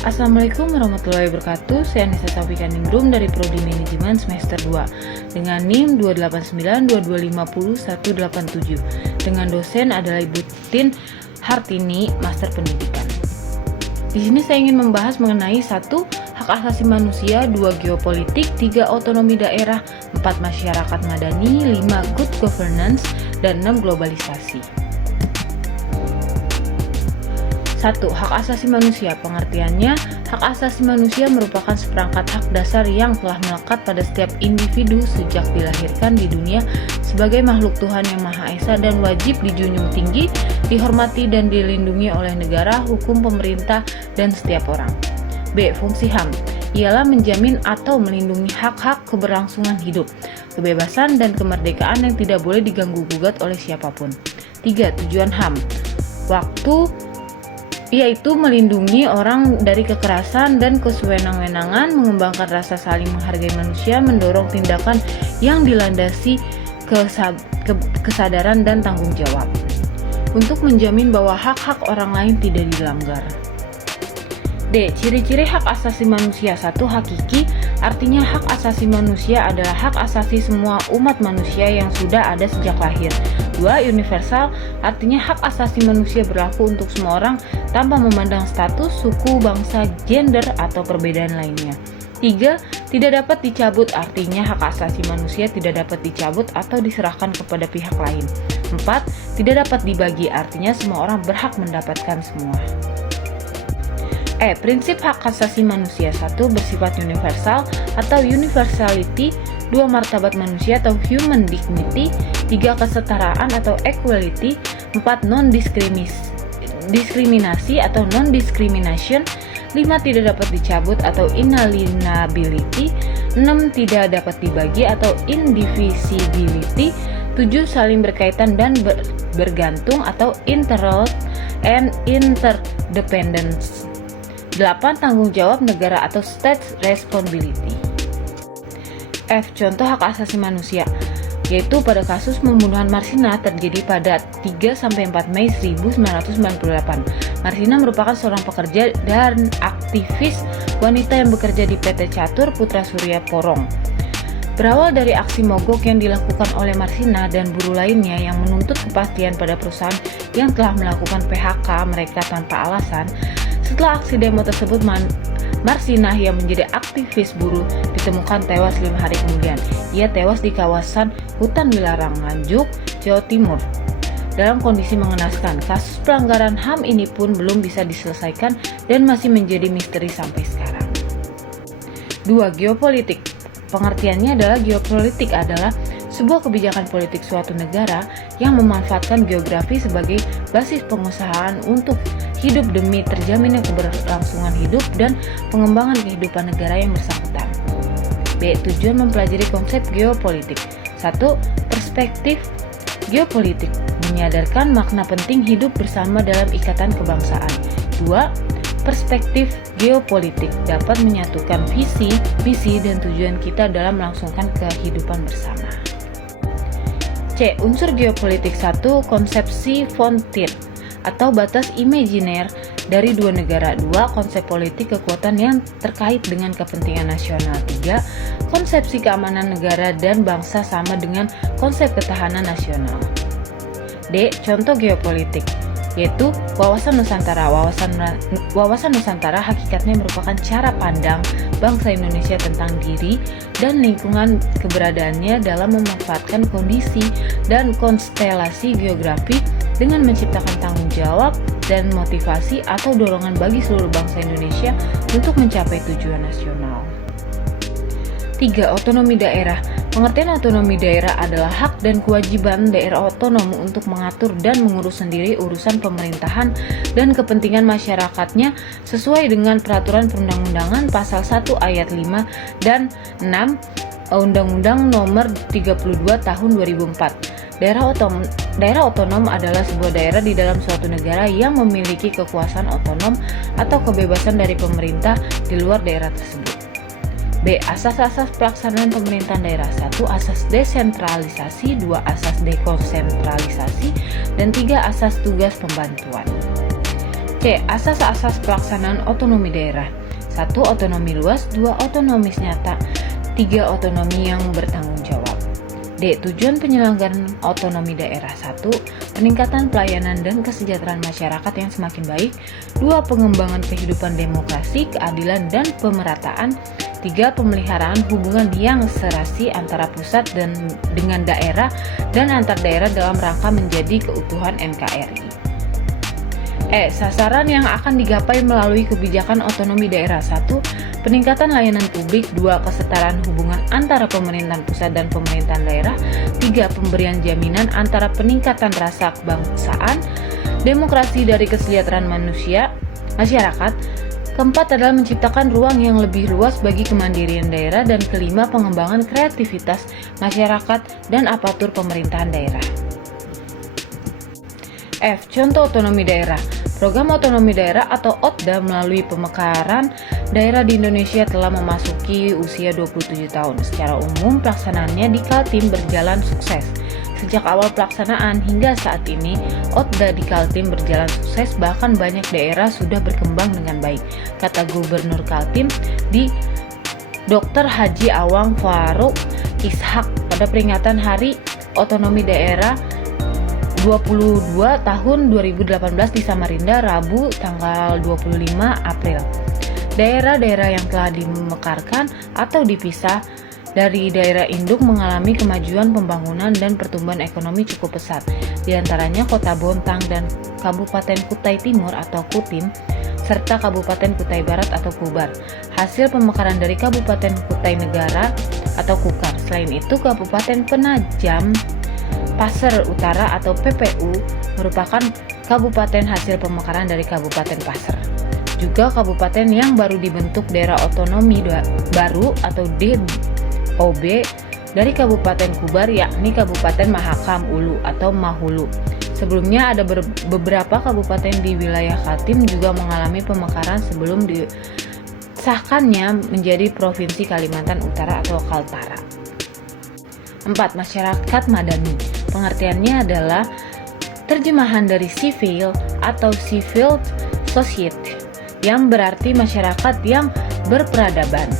Assalamualaikum warahmatullahi wabarakatuh. Saya Anissa Taufika Ningrum dari Prodi Manajemen semester 2 dengan NIM 28922501187 dengan dosen adalah Ibu Tin Hartini, Master Pendidikan. Di sini saya ingin membahas mengenai 1. Hak asasi manusia, 2. Geopolitik, 3. Otonomi daerah, 4. Masyarakat madani, 5. Good governance, dan 6. Globalisasi. 1. Hak asasi manusia. Pengertiannya, hak asasi manusia merupakan seperangkat hak dasar yang telah melekat pada setiap individu sejak dilahirkan di dunia sebagai makhluk Tuhan yang Maha Esa dan wajib dijunjung tinggi, dihormati dan dilindungi oleh negara, hukum, pemerintah, dan setiap orang. B. Fungsi HAM ialah menjamin atau melindungi hak-hak keberlangsungan hidup, kebebasan, dan kemerdekaan yang tidak boleh diganggu-gugat oleh siapapun. 3. Tujuan HAM yaitu melindungi orang dari kekerasan dan kesewenang-wenangan, mengembangkan rasa saling menghargai manusia, mendorong tindakan yang dilandasi kesadaran dan tanggung jawab, untuk menjamin bahwa hak-hak orang lain tidak dilanggar. D. Ciri-ciri hak asasi manusia. 1. Hakiki, artinya hak asasi manusia adalah hak asasi semua umat manusia yang sudah ada sejak lahir. 2. Universal, artinya hak asasi manusia berlaku untuk semua orang tanpa memandang status, suku, bangsa, gender, atau perbedaan lainnya. 3. Tidak dapat dicabut, artinya hak asasi manusia tidak dapat dicabut atau diserahkan kepada pihak lain. 4. Tidak dapat dibagi, artinya semua orang berhak mendapatkan semua. Prinsip hak asasi manusia. 1. Bersifat universal atau universality, 2. Martabat manusia atau human dignity, 3. Kesetaraan atau equality, 4. Non-diskriminasi atau non-discrimination, 5. Tidak dapat dicabut atau inalienability, 6. Tidak dapat dibagi atau indivisibility, 7. Saling berkaitan dan bergantung atau integral and interdependence, 8. Tanggung jawab negara atau state responsibility. F. Contoh hak asasi manusia, yaitu pada kasus pembunuhan Marsina terjadi pada 3-4 Mei 1998. Marsina merupakan seorang pekerja dan aktivis wanita yang bekerja di PT Catur Putra Surya Porong. Berawal dari aksi mogok yang dilakukan oleh Marsina dan buruh lainnya yang menuntut kepastian pada perusahaan yang telah melakukan PHK mereka tanpa alasan. Setelah aksi demo tersebut, Marsina yang menjadi aktivis buruh ditemukan tewas 5 hari kemudian. Ia tewas di kawasan hutan Wilarang, Nganjuk, Jawa Timur. Dalam kondisi mengenaskan, kasus pelanggaran HAM ini pun belum bisa diselesaikan dan masih menjadi misteri sampai sekarang. 2. Geopolitik. Pengertiannya adalah geopolitik adalah sebuah kebijakan politik suatu negara yang memanfaatkan geografi sebagai basis pengusahaan untuk hidup demi terjaminnya keberlangsungan hidup dan pengembangan kehidupan negara yang bersangkutan. B. Tujuan mempelajari konsep geopolitik. 1. Perspektif geopolitik menyadarkan makna penting hidup bersama dalam ikatan kebangsaan. 2. Perspektif geopolitik dapat menyatukan visi, misi, dan tujuan kita dalam melangsungkan kehidupan bersama. C. Unsur geopolitik. 1. Konsepsi frontier atau batas imajiner dari dua negara. 2. Konsep politik kekuatan yang terkait dengan kepentingan nasional. 3. Konsepsi keamanan negara dan bangsa sama dengan konsep ketahanan nasional. D. Contoh geopolitik, yaitu wawasan Nusantara. Wawasan Nusantara hakikatnya merupakan cara pandang bangsa Indonesia tentang diri dan lingkungan keberadaannya dalam memanfaatkan kondisi dan konstelasi geografi dengan menciptakan tanggung jawab dan motivasi atau dorongan bagi seluruh bangsa Indonesia untuk mencapai tujuan nasional. 3. Otonomi daerah. Pengertian otonomi daerah adalah hak dan kewajiban daerah otonom untuk mengatur dan mengurus sendiri urusan pemerintahan dan kepentingan masyarakatnya sesuai dengan peraturan perundang-undangan pasal 1 ayat 5 dan 6 Undang-Undang Nomor 32 Tahun 2004. Daerah otonom adalah sebuah daerah di dalam suatu negara yang memiliki kekuasaan otonom atau kebebasan dari pemerintah di luar daerah tersebut. B. Asas-asas pelaksanaan pemerintahan daerah. 1. Asas desentralisasi, 2. Asas dekonsentralisasi, dan 3. Asas tugas pembantuan. C. Asas-asas pelaksanaan otonomi daerah. 1. Otonomi luas. 2. Otonomi nyata. 3. Otonomi yang bertanggung jawab. D. Tujuan penyelenggaraan otonomi daerah. 1. Peningkatan pelayanan dan kesejahteraan masyarakat yang semakin baik. 2. Pengembangan kehidupan demokrasi, keadilan, dan pemerataan. 3. Pemeliharaan hubungan yang serasi antara pusat dan dengan daerah dan antar daerah dalam rangka menjadi keutuhan NKRI. E. Sasaran yang akan digapai melalui kebijakan otonomi daerah. 1. Peningkatan layanan publik. 2. Kesetaraan hubungan antara pemerintahan pusat dan pemerintahan daerah. 3. Pemberian jaminan antara peningkatan rasa kebangsaan, demokrasi dari kesejahteraan masyarakat. Keempat adalah menciptakan ruang yang lebih luas bagi kemandirian daerah. Dan kelima, pengembangan kreativitas masyarakat dan aparatur pemerintahan daerah. F. Contoh otonomi daerah. Program otonomi daerah atau OTDA melalui pemekaran daerah di Indonesia telah memasuki usia 27 tahun. Secara umum, pelaksanaannya di Kaltim berjalan sukses. Sejak awal pelaksanaan hingga saat ini, OTDA di Kaltim berjalan sukses, bahkan banyak daerah sudah berkembang dengan baik, kata Gubernur Kaltim di Dr. Haji Awang Faruk Ishak pada peringatan Hari Otonomi Daerah 22 tahun 2018 di Samarinda, Rabu tanggal 25 April. Daerah-daerah yang telah dimekarkan atau dipisah dari daerah induk mengalami kemajuan pembangunan dan pertumbuhan ekonomi cukup pesat. Di antaranya Kota Bontang dan Kabupaten Kutai Timur atau Kutim, serta Kabupaten Kutai Barat atau Kubar. Hasil pemekaran dari Kabupaten Kutai Negara atau Kukar. Selain itu, Kabupaten Penajam Pasir Utara atau PPU merupakan kabupaten hasil pemekaran dari Kabupaten Pasir. Juga kabupaten yang baru dibentuk daerah otonomi baru atau DOB dari Kabupaten Kubar, yakni Kabupaten Mahakam Ulu atau Mahulu. Sebelumnya ada beberapa kabupaten di wilayah Kaltim juga mengalami pemekaran sebelum disahkannya menjadi Provinsi Kalimantan Utara atau Kaltara. 4. Masyarakat madani. Pengertiannya adalah terjemahan dari civil atau civil society, yang berarti masyarakat yang berperadaban.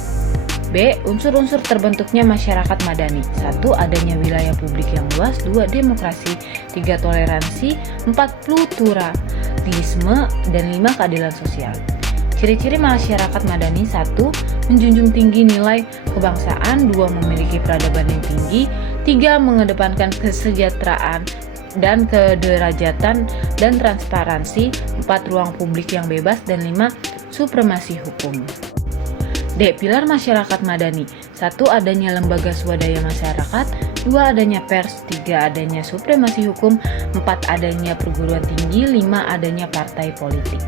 B. Unsur-unsur terbentuknya masyarakat madani. 1. Adanya wilayah publik yang luas. 2. Demokrasi. 3. Toleransi. 4. Pluralisme. Dan 5. Keadilan sosial. Ciri-ciri masyarakat madani. 1. Menjunjung tinggi nilai kebangsaan. 2. Memiliki peradaban yang tinggi. 3. Mengedepankan kesejahteraan dan kederajatan dan transparansi. 4. Ruang publik yang bebas. Dan 5. Supremasi hukum. D. Pilar masyarakat madani. 1. Adanya lembaga swadaya masyarakat. 2. Adanya pers. 3. Adanya supremasi hukum. 4. Adanya perguruan tinggi. 5. Adanya partai politik.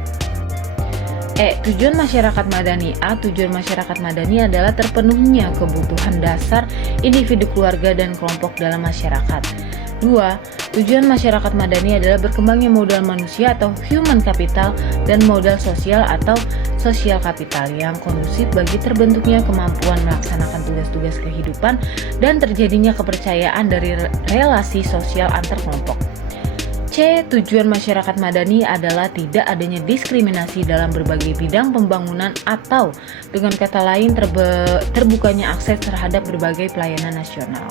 E. Tujuan masyarakat madani. A. Tujuan masyarakat madani adalah terpenuhnya kebutuhan dasar individu, keluarga, dan kelompok dalam masyarakat. 2. Tujuan masyarakat madani adalah berkembangnya modal manusia atau human capital dan modal sosial atau social capital yang kondusif bagi terbentuknya kemampuan melaksanakan tugas-tugas kehidupan dan terjadinya kepercayaan dari relasi sosial antar kelompok. C. Tujuan masyarakat madani adalah tidak adanya diskriminasi dalam berbagai bidang pembangunan atau dengan kata lain terbukanya akses terhadap berbagai pelayanan nasional.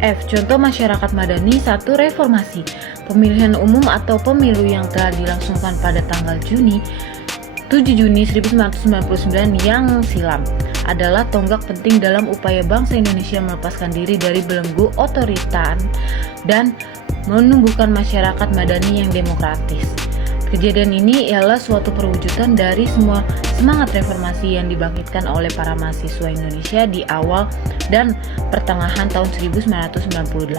F. Contoh masyarakat madani. 1. Reformasi. Pemilihan umum atau pemilu yang telah dilangsungkan pada tanggal 7 Juni 1999 yang silam adalah tonggak penting dalam upaya bangsa Indonesia melepaskan diri dari belenggu otoriter dan menumbuhkan masyarakat madani yang demokratis. Kejadian ini ialah suatu perwujudan dari semua semangat reformasi yang dibangkitkan oleh para mahasiswa Indonesia di awal dan pertengahan tahun 1998.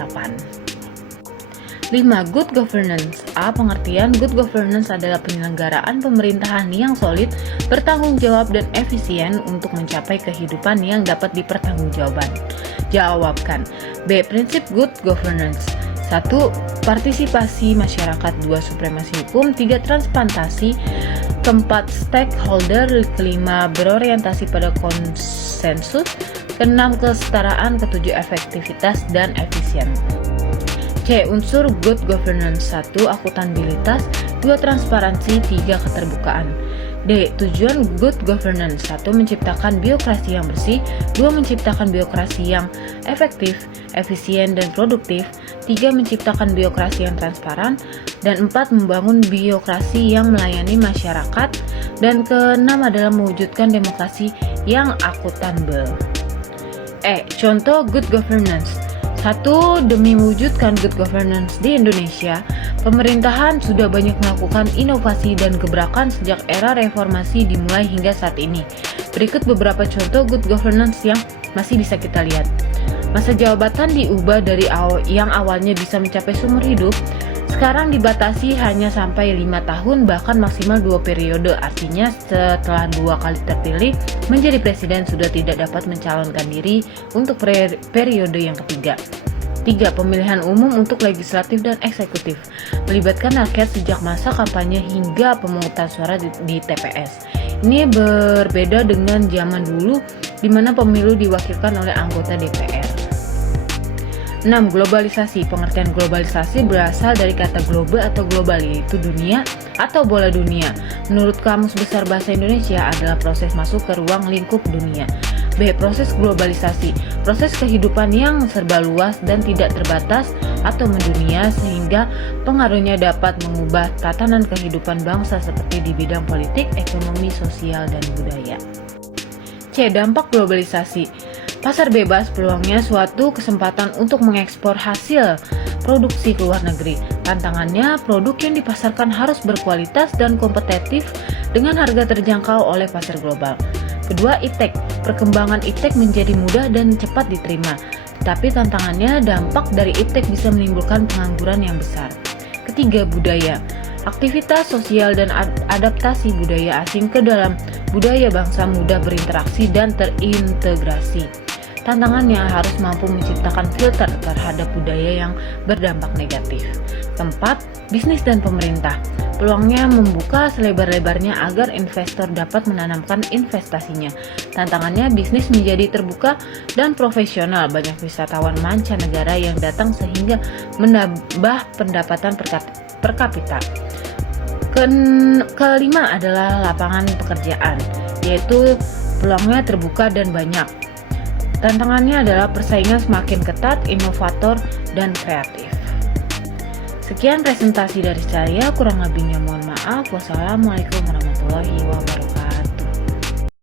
5. Good governance. A. Pengertian good governance adalah penyelenggaraan pemerintahan yang solid, bertanggung jawab, dan efisien untuk mencapai kehidupan yang dapat dipertanggungjawabkan. B. Prinsip good governance. 1. Partisipasi masyarakat. 2. Supremasi hukum. 3. Transparansi. 4. Stakeholder. 5. Berorientasi pada konsensus. 6. Kesetaraan. 7. Efektivitas dan efisien. C. Unsur good governance. 1. Akuntabilitas. 2. Transparansi. 3. Keterbukaan. D. Tujuan good governance. 1. Menciptakan birokrasi yang bersih. 2. Menciptakan birokrasi yang efektif, efisien, dan produktif. 3. Menciptakan birokrasi yang transparan. Dan 4. Membangun birokrasi yang melayani masyarakat. Dan keenam adalah mewujudkan demokrasi yang akuntabel. Contoh good governance. 1. Demi mewujudkan good governance di Indonesia, pemerintahan sudah banyak melakukan inovasi dan gebrakan sejak era reformasi dimulai hingga saat ini. Berikut beberapa contoh good governance yang masih bisa kita lihat. Masa jabatan diubah dari yang awalnya bisa mencapai seumur hidup, sekarang dibatasi hanya sampai 5 tahun bahkan maksimal 2 periode. Artinya setelah 2 kali terpilih menjadi presiden sudah tidak dapat mencalonkan diri untuk periode yang ketiga. 3. Pemilihan umum untuk legislatif dan eksekutif, melibatkan rakyat sejak masa kampanye hingga pemungutan suara di TPS. Ini berbeda dengan zaman dulu di mana pemilu diwakilkan oleh anggota DPR. 6. Globalisasi. Pengertian globalisasi berasal dari kata globe atau global, yaitu dunia atau bola dunia. Menurut Kamus Besar Bahasa Indonesia adalah proses masuk ke ruang lingkup dunia. B. Proses globalisasi. Proses kehidupan yang serba luas dan tidak terbatas atau mendunia sehingga pengaruhnya dapat mengubah tatanan kehidupan bangsa seperti di bidang politik, ekonomi, sosial, dan budaya. C. Dampak globalisasi. Pasar bebas peluangnya suatu kesempatan untuk mengekspor hasil produksi ke luar negeri. Tantangannya, produk yang dipasarkan harus berkualitas dan kompetitif dengan harga terjangkau oleh pasar global. Kedua, iptek. Perkembangan iptek menjadi mudah dan cepat diterima. Tetapi tantangannya, dampak dari iptek bisa menimbulkan pengangguran yang besar. Ketiga, budaya. Aktivitas sosial dan adaptasi budaya asing ke dalam budaya bangsa mudah berinteraksi dan terintegrasi. Tantangannya harus mampu menciptakan filter terhadap budaya yang berdampak negatif. Keempat, bisnis dan pemerintah. Peluangnya membuka selebar-lebarnya agar investor dapat menanamkan investasinya. Tantangannya bisnis menjadi terbuka dan profesional. Banyak wisatawan mancanegara yang datang sehingga menambah pendapatan per kapita. Kelima adalah lapangan pekerjaan, yaitu peluangnya terbuka dan banyak. Tantangannya adalah persaingan semakin ketat, inovator, dan kreatif. Sekian presentasi dari saya, kurang lebihnya mohon maaf. Wassalamualaikum warahmatullahi wabarakatuh.